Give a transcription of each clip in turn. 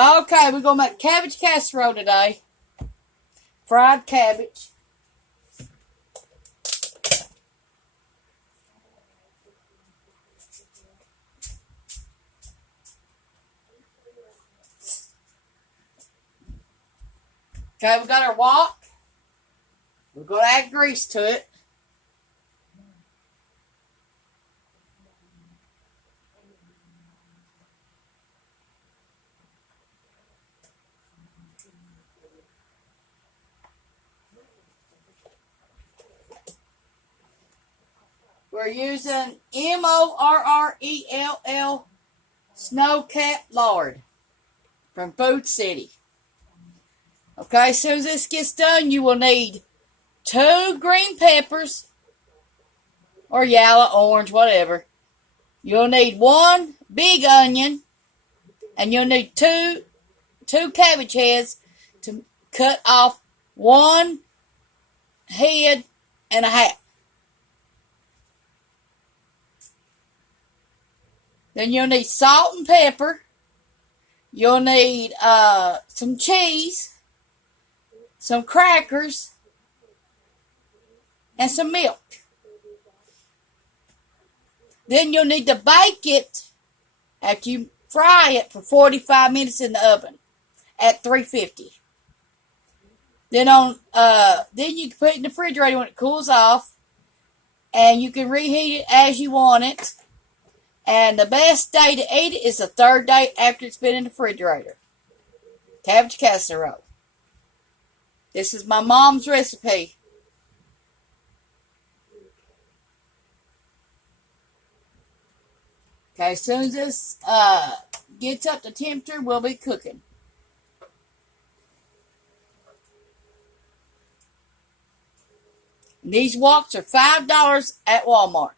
Okay, we're going to make cabbage casserole today. Fried cabbage. Okay, we got our wok. We're going to add grease to it. We're using MORRELL Snowcat Lard from Food City. Okay, as soon as this gets done, you will need 2 green peppers, or yellow, orange, whatever. You'll need 1 big onion, and you'll need two cabbage heads to cut off 1 head and a half. Then you'll need salt and pepper. You'll need some cheese, some crackers, and some milk. Then you'll need to bake it after you fry it for 45 minutes in the oven at 350. Then you can put it in the refrigerator when it cools off, and you can reheat it as you want it. And the best day to eat it is the 3rd day after it's been in the refrigerator. Cabbage casserole. This is my mom's recipe. Okay, as soon as this gets up to temperature, we'll be cooking. These woks are $5 at Walmart.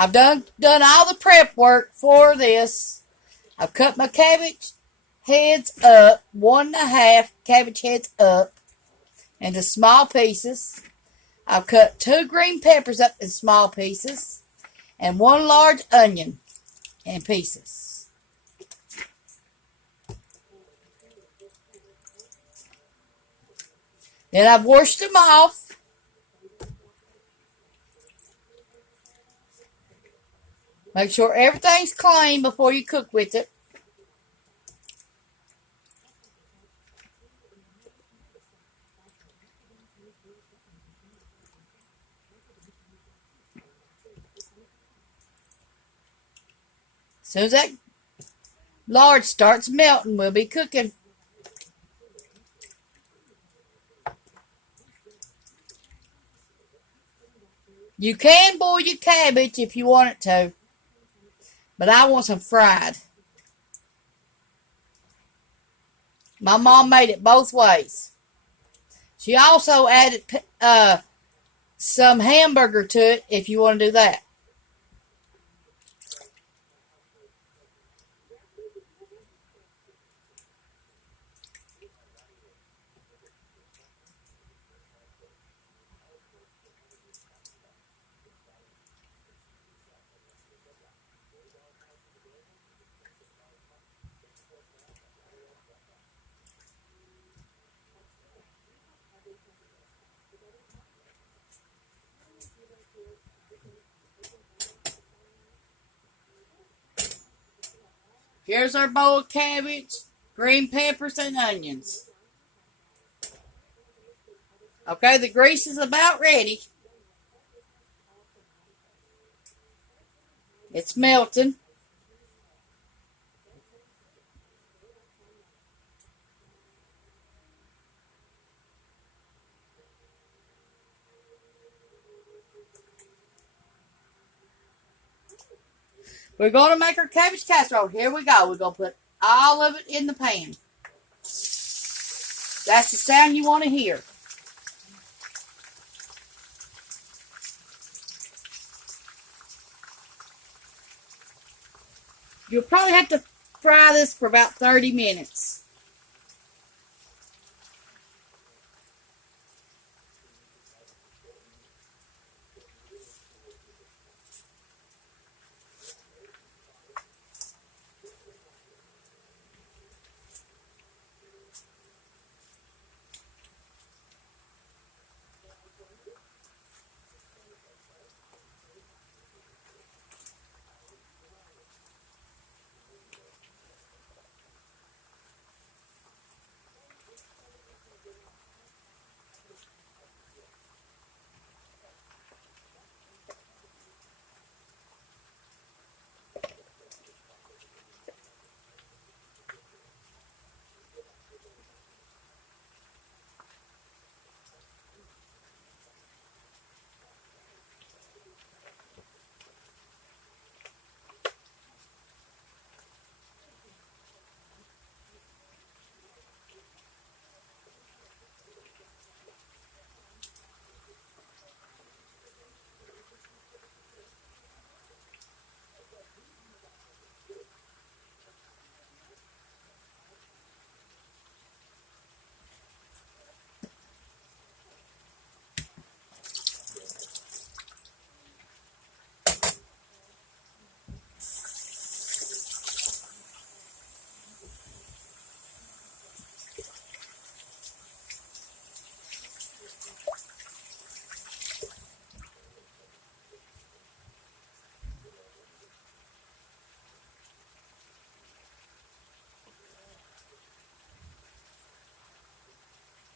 I've done all the prep work for this. I've cut my cabbage heads up, 1.5 cabbage heads up into small pieces. I've cut 2 green peppers up in small pieces and 1 large onion in pieces. Then I've washed them off. Make sure everything's clean before you cook with it. As soon as that lard starts melting, we'll be cooking. You can boil your cabbage if you want it to, but I want some fried. My mom made it both ways. She also added some hamburger to it if you want to do that. Here's our bowl of cabbage, green peppers, and onions. Okay, the grease is about ready. It's melting. We're going to make our cabbage casserole. Here we go. We're going to put all of it in the pan. That's the sound you want to hear. You'll probably have to fry this for about 30 minutes.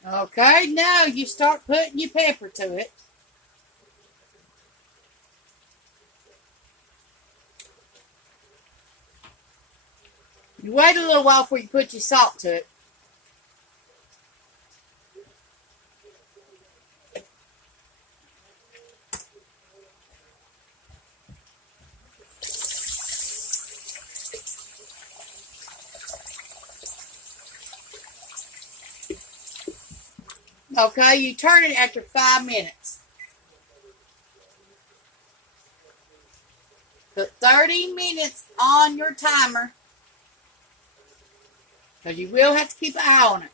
Okay, now you start putting your pepper to it. You wait a little while before you put your salt to it. Okay, you turn it after 5 minutes. Put 30 minutes on your timer, because you will have to keep an eye on it.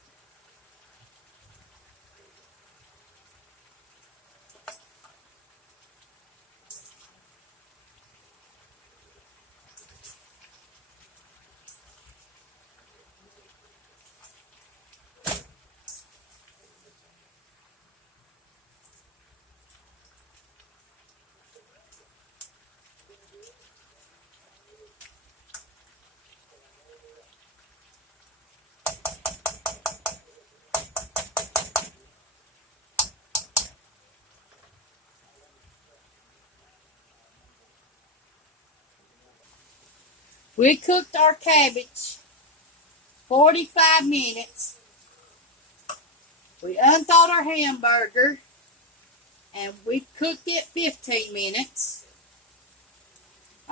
We cooked our cabbage 45 minutes. We unthawed our hamburger and we cooked it 15 minutes.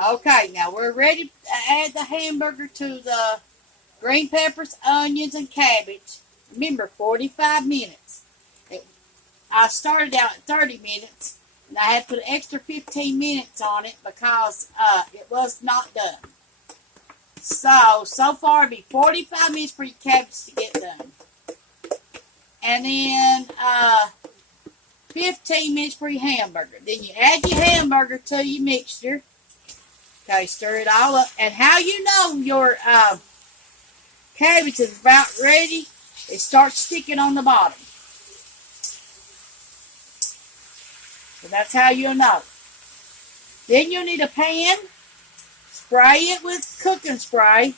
Okay, now we're ready to add the hamburger to the green peppers, onions, and cabbage. Remember, 45 minutes. I started out at 30 minutes, and I had to put an extra 15 minutes on it because it was not done. So far it'd be 45 minutes for your cabbage to get done. And then 15 minutes for your hamburger. Then you add your hamburger to your mixture. Okay, stir it all up. And how you know your cabbage is about ready, it starts sticking on the bottom. So that's how you'll know. Then you'll need a pan. Spray it with cooking spray.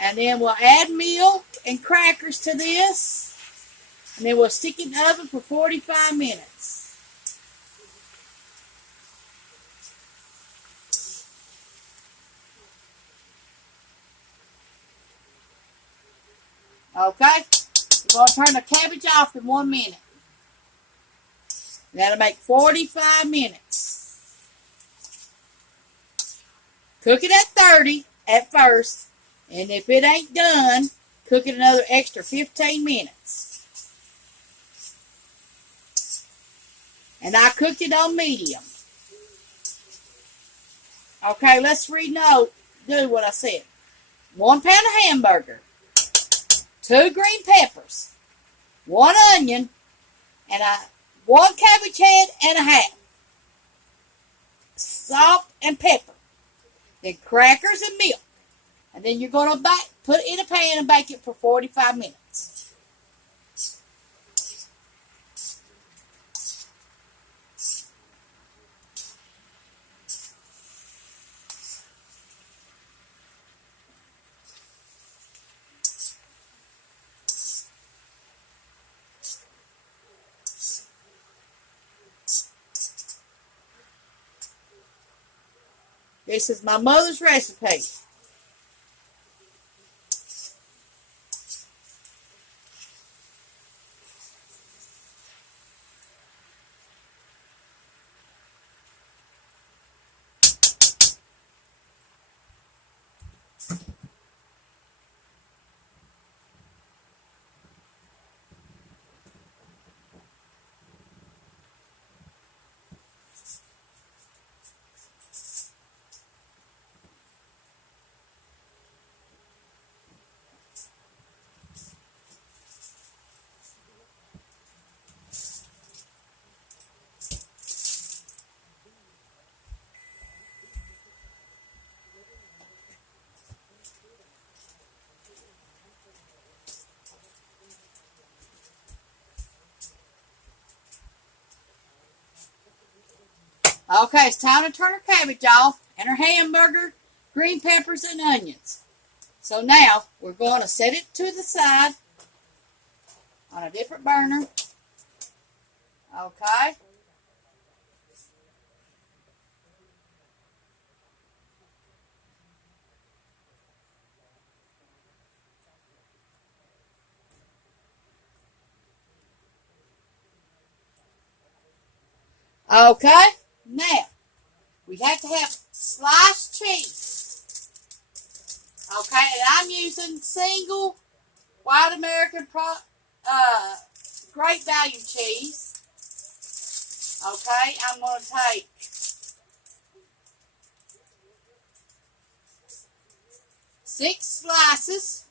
And then we'll add milk and crackers to this. And then we'll stick it in the oven for 45 minutes. Okay? We're going to turn the cabbage off in 1 minute. That'll make 45 minutes. Cook it at 30 at first. And if it ain't done, Cook it another extra 15 minutes. And I cooked it on medium. Okay, let's do what I said. 1 pound of hamburger, 2 green peppers, 1 onion, and 1 cabbage head and a half. Salt and pepper. Then crackers and milk. And then you're going to put it in a pan and bake it for 45 minutes. This is my mother's recipe. Okay, it's time to turn her cabbage off and her hamburger, green peppers, and onions. So now we're going to set it to the side on a different burner. Okay. Okay. Now, we have to have sliced cheese. Okay, and I'm using single white American great value cheese. Okay, I'm going to take six slices.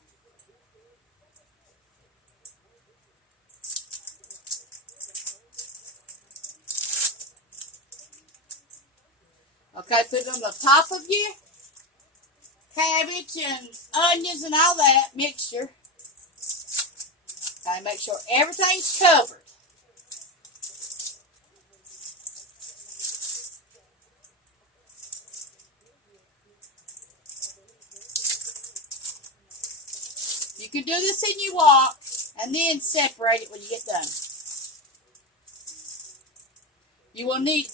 Okay, put it on the top of your cabbage and onions and all that mixture. Okay, make sure everything's covered. You can do this in your wok and then separate it when you get done. You will need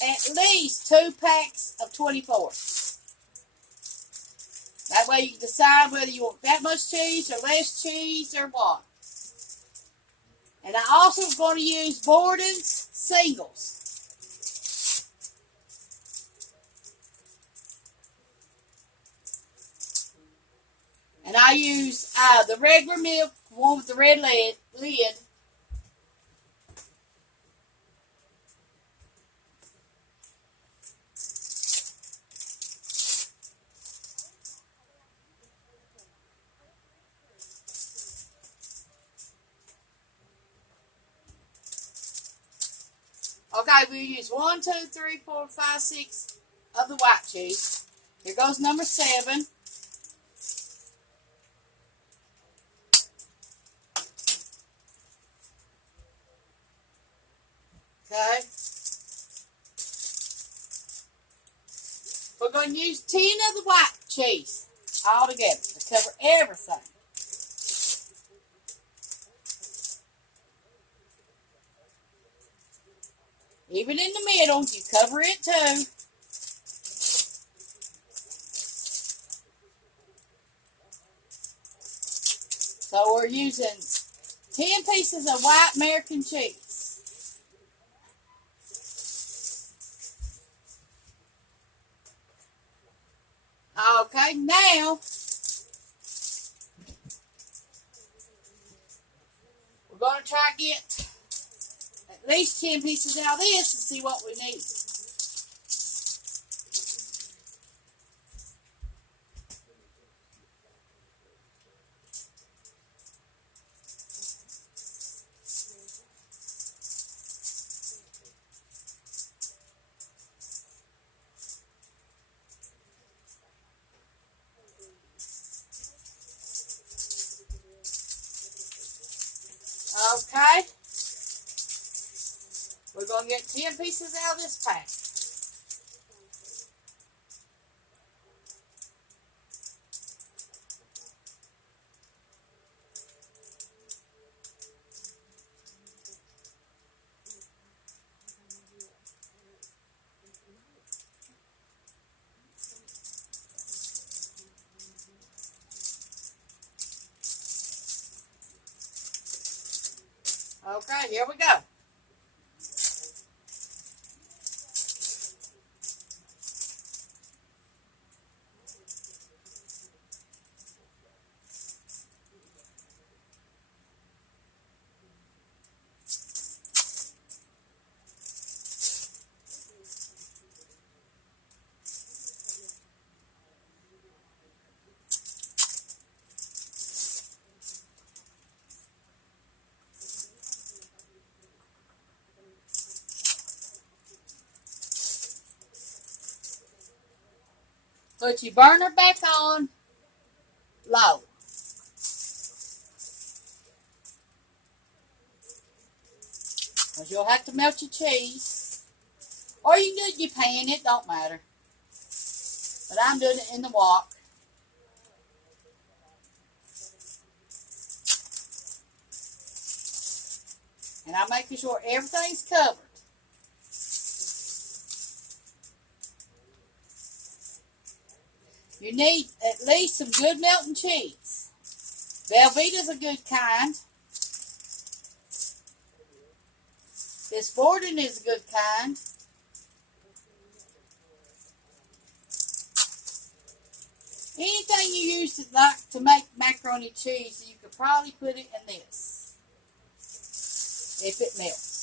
at least 2 packs of 24. That way you can decide whether you want that much cheese or less cheese or what. And I also am going to use Borden's singles. And I use the regular milk, one with the red lid. Okay, we use 1, 2, 3, 4, 5, 6 of the white cheese. Here goes number 7. Okay. We're going to use 10 of the white cheese all together to cover everything. Even in the middle, you cover it too. So we're using 10 pieces of white American cheese. Okay, now We're going to try to get at least 10 pieces out of this and see what we need. Okay. We're going to get 10 pieces out of this pack. Okay, here we go. Put your burner back on low. Because you'll have to melt your cheese. Or you can do it in your pan, it don't matter. But I'm doing it in the wok. And I'm making sure everything's covered. You need at least some good melting cheese. Velveeta's a good kind. This Borden is a good kind. Anything you use to make macaroni cheese, you could probably put it in this. If it melts.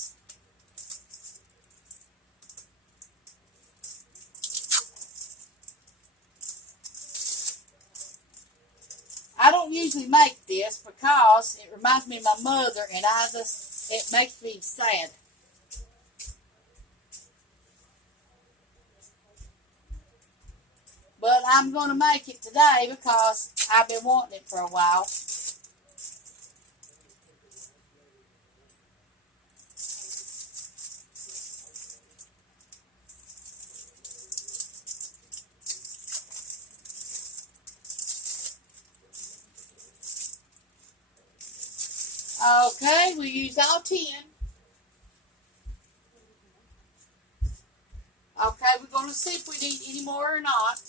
I don't usually make this because it reminds me of my mother, and it makes me sad. But I'm going to make it today because I've been wanting it for a while. Okay, we use all 10. Okay, we're going to see if we need any more or not.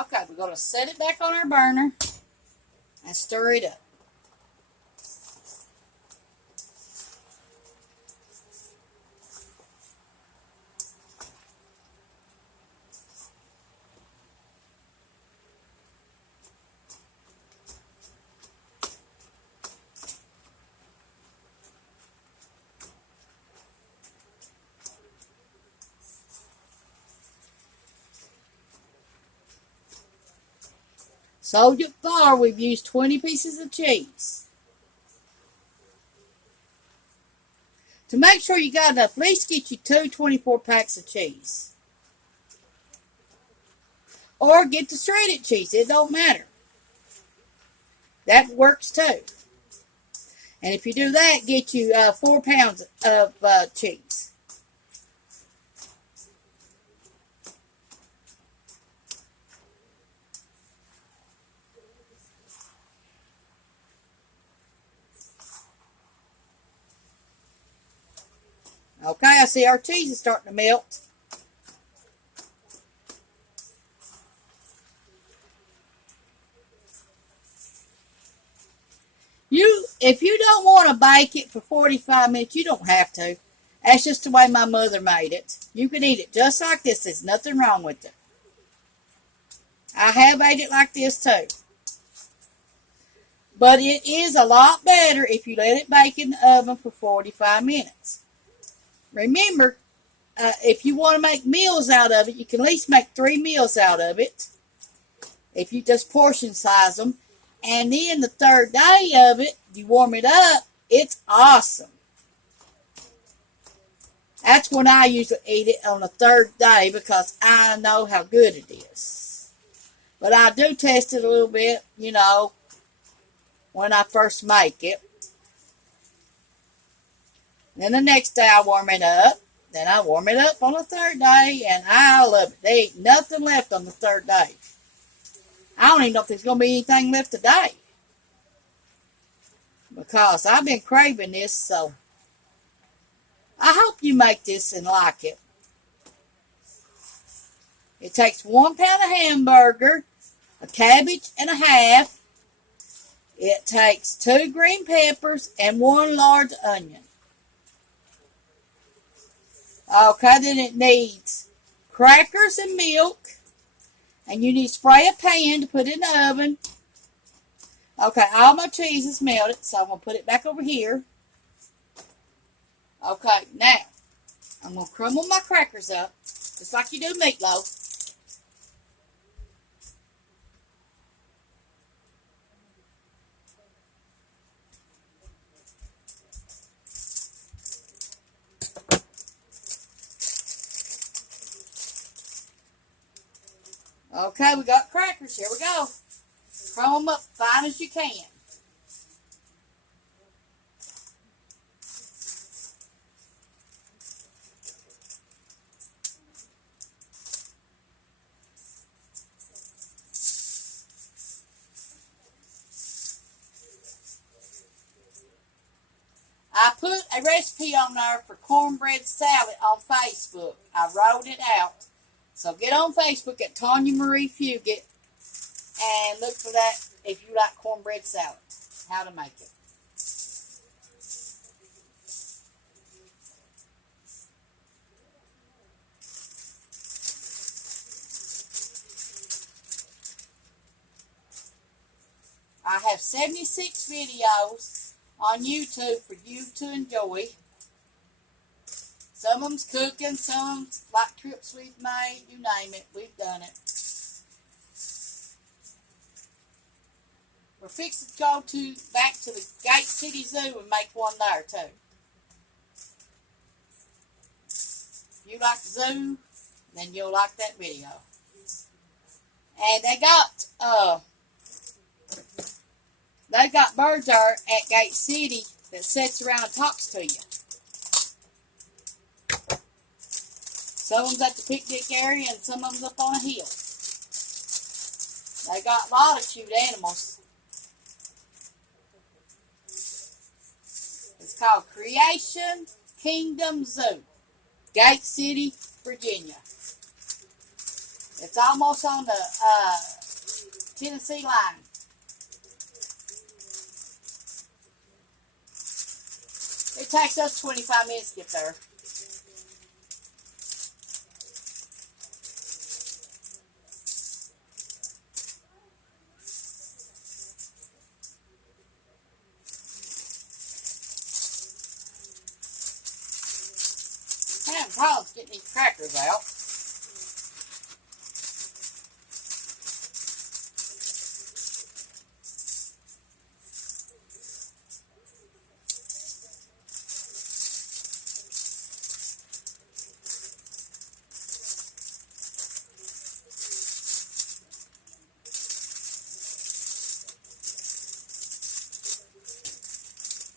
Okay, we're going to set it back on our burner and stir it up. So far, we've used 20 pieces of cheese. To make sure you got enough, at least get you 2 24 packs of cheese. Or get the shredded cheese. It don't matter. That works too. And if you do that, get you 4 pounds of cheese. Okay, I see our cheese is starting to melt. If you don't want to bake it for 45 minutes, you don't have to. That's just the way my mother made it. You can eat it just like this. There's nothing wrong with it. I have ate it like this too. But it is a lot better if you let it bake in the oven for 45 minutes. Remember, if you want to make meals out of it, you can at least make 3 meals out of it. If you just portion size them. And then the third day of it, you warm it up, it's awesome. That's when I usually eat it, on the third day, because I know how good it is. But I do test it a little bit, when I first make it. Then the next day I warm it up. Then I warm it up on the third day, and I love it. There ain't nothing left on the third day. I don't even know if there's going to be anything left today, because I've been craving this, so I hope you make this and like it. It takes 1 pound of hamburger, a cabbage and a half. It takes 2 green peppers and 1 large onion. Okay, then it needs crackers and milk. And you need to spray a pan to put in the oven. Okay, all my cheese is melted, so I'm going to put it back over here. Okay, now, I'm going to crumble my crackers up, just like you do meatloaf. Okay, we got crackers. Here we go. Crumble them up fine as you can. I put a recipe on there for cornbread salad on Facebook. I wrote it out. So get on Facebook at Tawynia Fugate and look for that if you like cornbread salad, how to make it. I have 76 videos on YouTube for you to enjoy. Some of them's cooking, some of them's like trips we've made, you name it, we've done it. We're fixing to go back to the Gate City Zoo and make one there too. If you like the zoo, then you'll like that video. And they got birds there at Gate City that sits around and talks to you. Some of them's at the picnic area and some of them's up on a hill. They got a lot of cute animals. It's called Creation Kingdom Zoo, Gate City, Virginia. It's almost on the Tennessee line. It takes us 25 minutes to get there. I'm having problems getting these crackers out.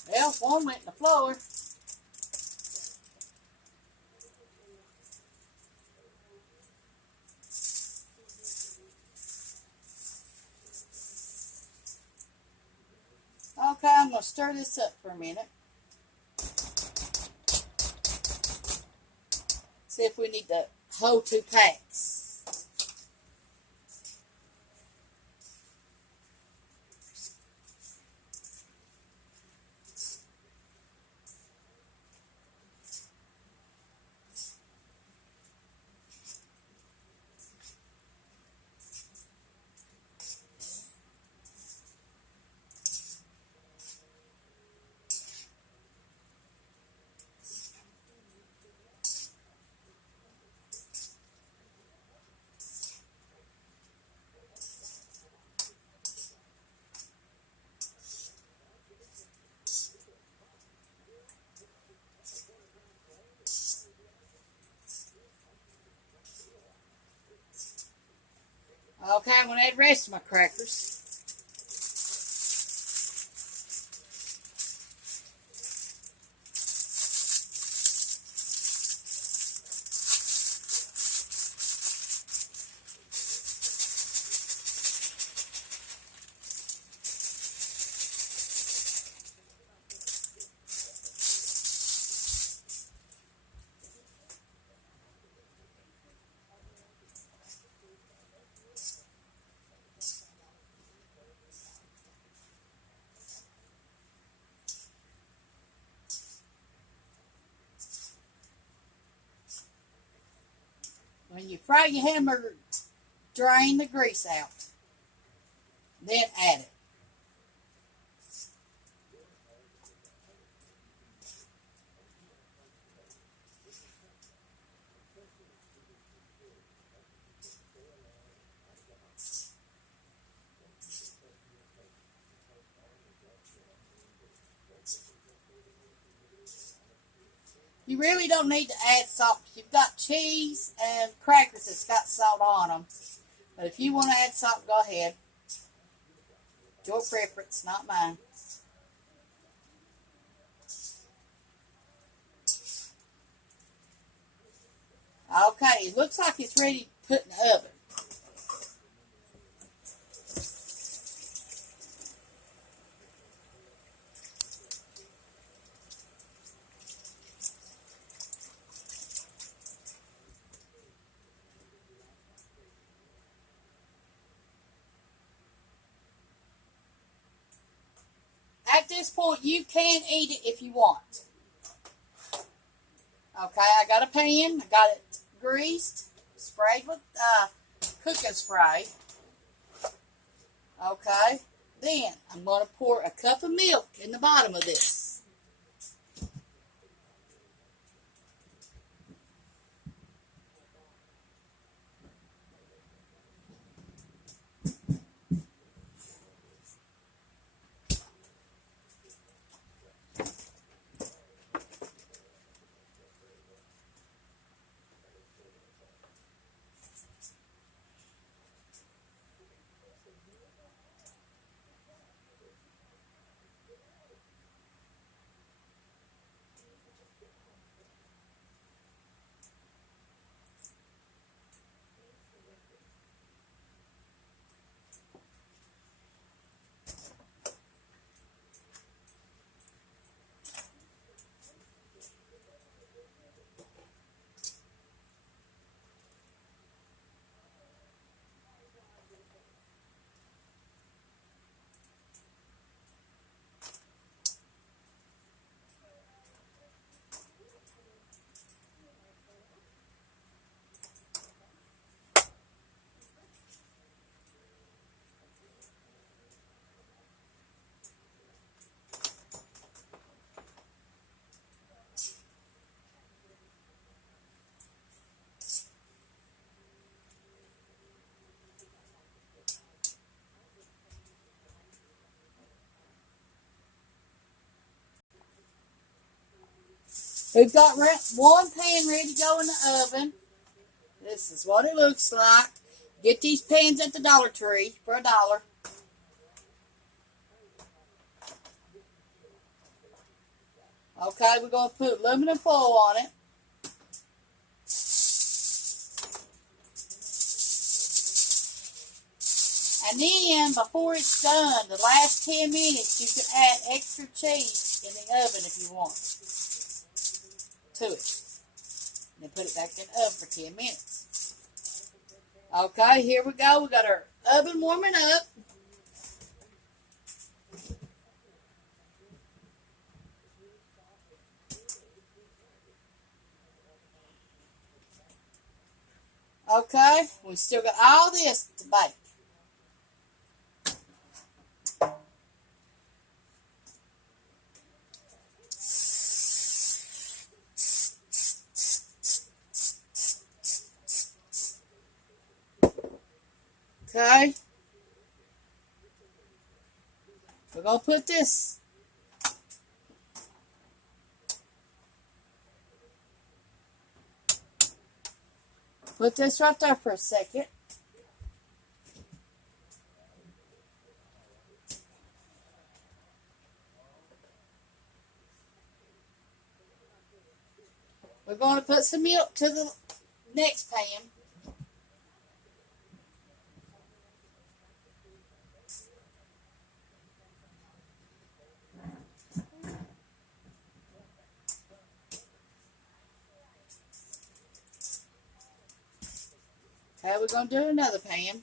Well, one went in the floor. Okay, I'm going to stir this up for a minute. See if we need the whole 2 packs. Okay, I'm going to add the rest of my crackers. When you fry your hamburger, drain the grease out. Then add it. You really don't need to add salt. You've got cheese and crackers that's got salt on them. But if you want to add salt, go ahead. Your preference, not mine. Okay, it looks like it's ready to put in the oven. At this point, you can eat it if you want. Okay, I got a pan. I got it greased, sprayed with cooking spray. Okay, then I'm going to pour a cup of milk in the bottom of this. We've got one pan ready to go in the oven. This is what it looks like. Get these pans at the Dollar Tree for $1. Okay, we're going to put aluminum foil on it. And then, before it's done, the last 10 minutes, you can add extra cheese in the oven if you want to it. And then put it back in the oven for 10 minutes. Okay, here we go. We got our oven warming up. Okay, we still got all this to bake. Okay, we're going to put this. Put this right there for a second. We're going to put some milk to the next pan. Okay, we're going to do another pan.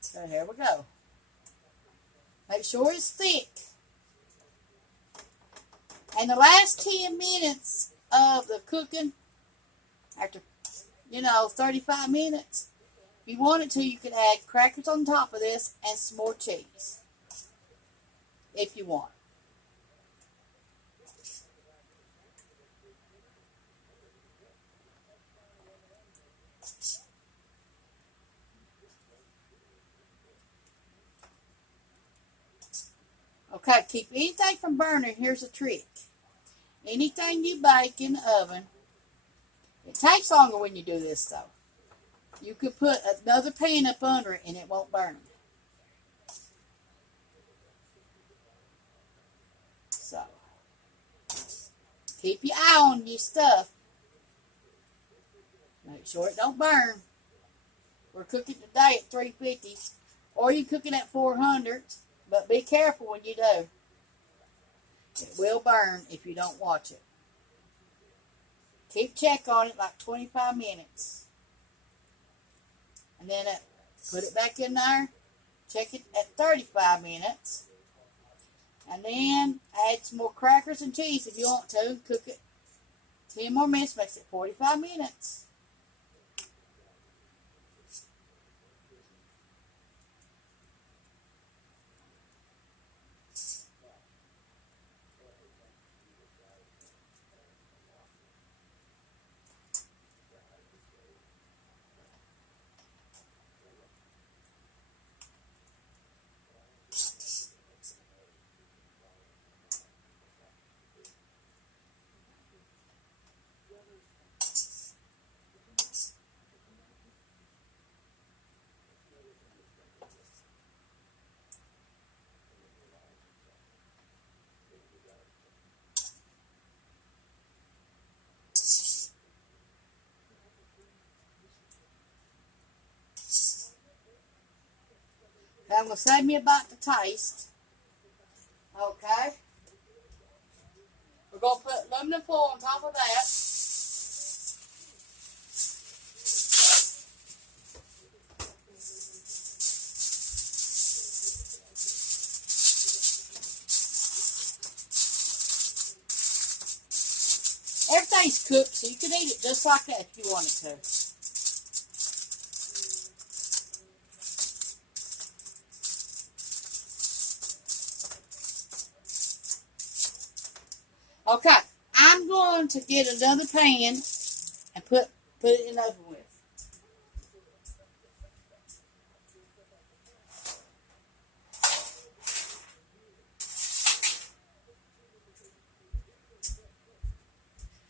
So here we go. Make sure it's thick. And the last 10 minutes of the cooking, after, 35 minutes, if you wanted to, you could add crackers on top of this and some more cheese. If you want. Okay, keep anything from burning. Here's a trick. Anything you bake in the oven, it takes longer when you do this though. You could put another pan up under it and it won't burn. So, keep your eye on your stuff. Make sure it don't burn. We're cooking today at 350, or you cook it at 400, but be careful when you do. It will burn if you don't watch it. Keep check on it like 25 minutes. And then put it back in there. Check it at 35 minutes. And then add some more crackers and cheese if you want to. Cook it 10 more minutes. Makes it 45 minutes. I'm going to save me about the taste. Okay. We're going to put aluminum foil on top of that. Everything's cooked, so you can eat it just like that if you wanted to. Okay, I'm going to get another pan and put it in the oven with.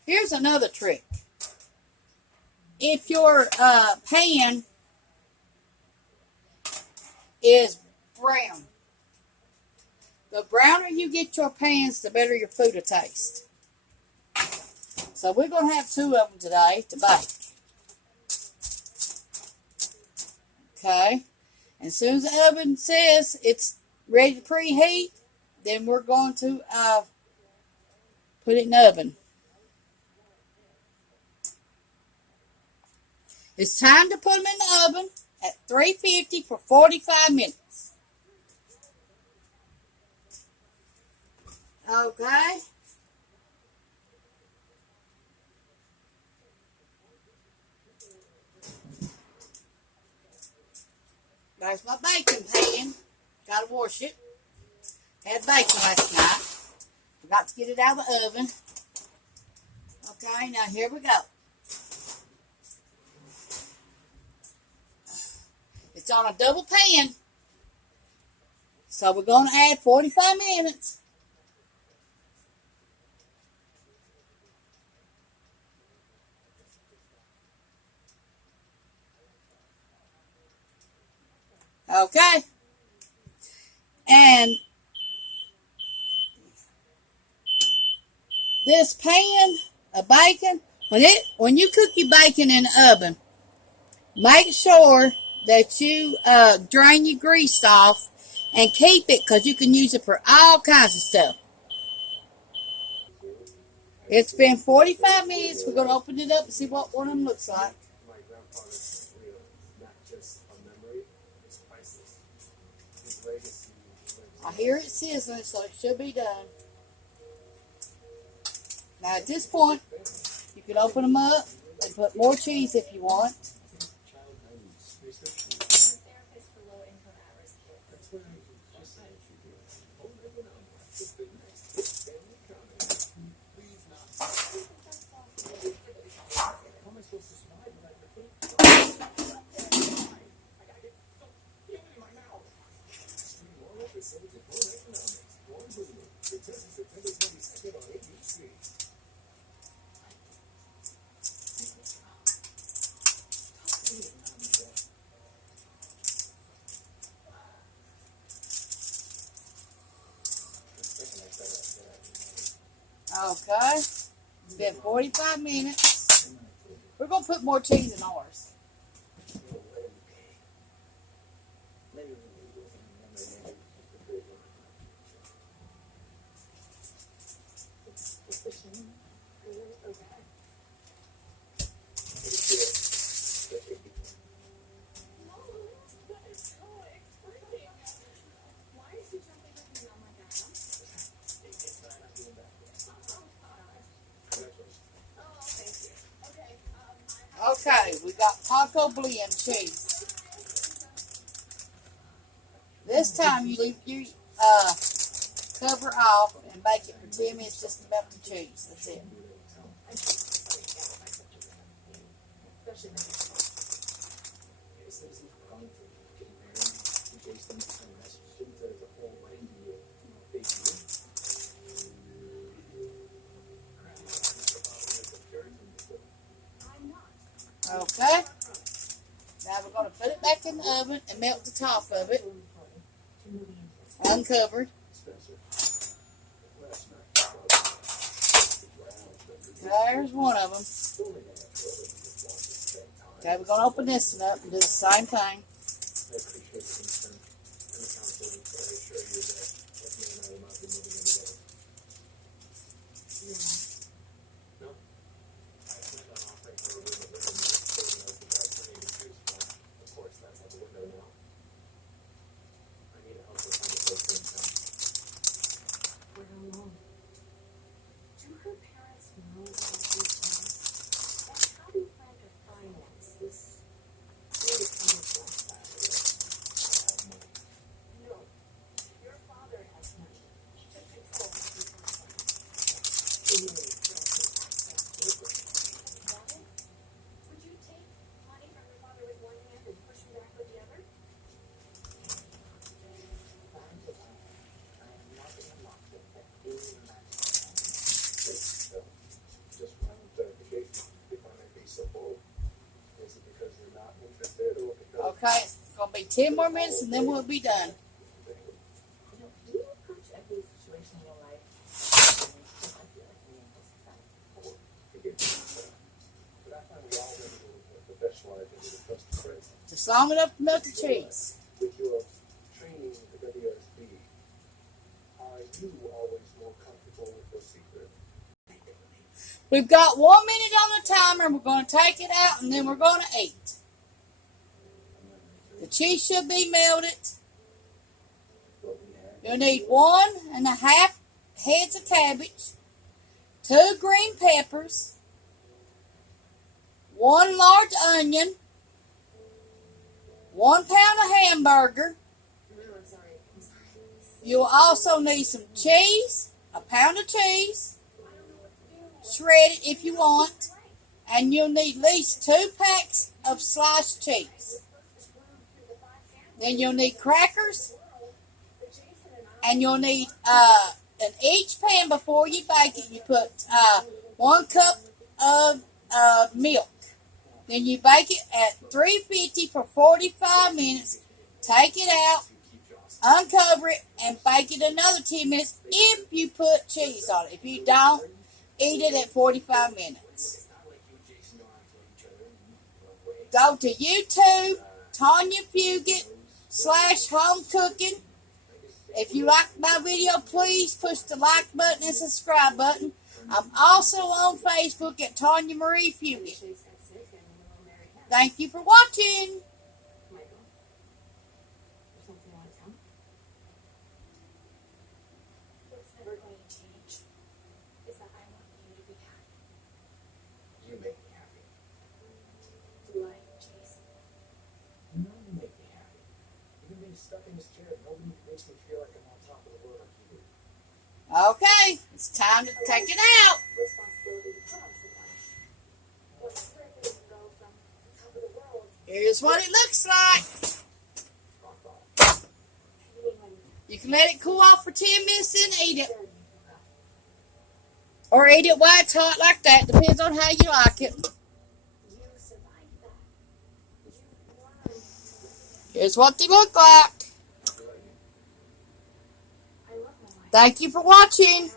Here's another trick. If your pan is brown, the browner you get your pans, the better your food will taste. So we're going to have 2 of them today to bake. Okay. And as soon as the oven says it's ready to preheat, then we're going to put it in the oven. It's time to put them in the oven at 350 for 45 minutes. Okay. There's my baking pan. Gotta wash it. Had bacon last night. Forgot to get it out of the oven. Okay, now here we go. It's on a double pan. So we're going to add 45 minutes. Okay? And this pan of bacon, when you cook your bacon in the oven, make sure that you drain your grease off and keep it, because you can use it for all kinds of stuff. It's been 45 minutes. We're going to open it up and see what one of them looks like. I hear it sizzling, so it should be done. Now at this point, you can open them up and put more cheese if you want. Okay, it's been 45 minutes. We're going to put more cheese in ours. Okay, we got taco blend cheese. This time you cover off and bake it for 10 minutes just to melt the cheese. That's it. Okay. Now we're going to put it back in the oven and melt the top of it. Uncovered. There's one of them. Okay, we're going to open this one up and do the same thing. Okay, it's going to be 10 more minutes and then we'll be done. Just long enough to melt the cheese. We've got 1 minute on the timer. We're going to take it out and then we're going to eat. The cheese should be melted. You'll need 1.5 heads of cabbage, 2 green peppers, 1 large onion, 1 pound of hamburger. You'll also need some cheese, a pound of cheese, shredded if you want, and you'll need at least 2 packs of sliced cheese. Then you'll need crackers, and you'll need in each pan before you bake it, you put 1 cup of milk. Then you bake it at 350 for 45 minutes. take it out, uncover it, and bake it another 10 minutes if you put cheese on it. If you don't, eat it at 45 minutes. Go to YouTube, Tawynia Fugate /home cooking. If you like my video, please push the like button and subscribe button. I'm also on Facebook at Tawynia Marie Fugate. Thank you for watching. What's never going to change is that I want you to be happy. You make me happy. Do I, Chase? You know you make me happy. Even being stuck in this chair, nobody makes me feel like I'm on top of the world like you do. Okay, it's time to take it out. Responsibility comes with that. What spirit doesn't go from the top of the world, Here's what it looks like. meaning when You can let it cool off for 10 minutes and eat it. you're in Or eat it while it's hot like that. Depends on how you like it. you survived that. You learned. Here's what they look like. I love my life. Thank you for watching.